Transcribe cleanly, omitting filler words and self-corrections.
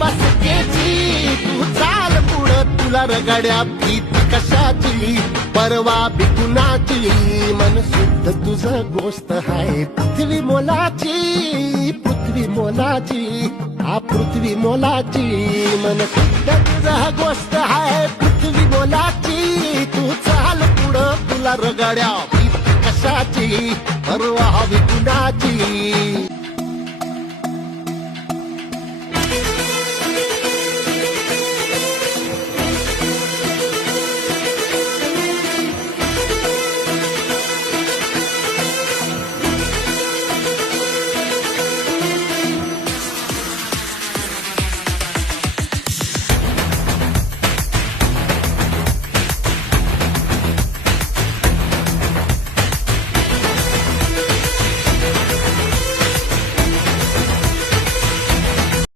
बसकेची तू चाल पुढं तुला रगड्या भीती कशाची परवा बिकुनाची मन शुद्ध तुझं गोष्ट हाय पृथ्वी मोलाची पृथ्वी मोलाची हा पृथ्वी मोलाची मन शुद्ध तुझं गोष्ट हाय पृथ्वी मोलाची तू चाल पुढं तुला रगड्या भीती कशाची परवा बिकुनाची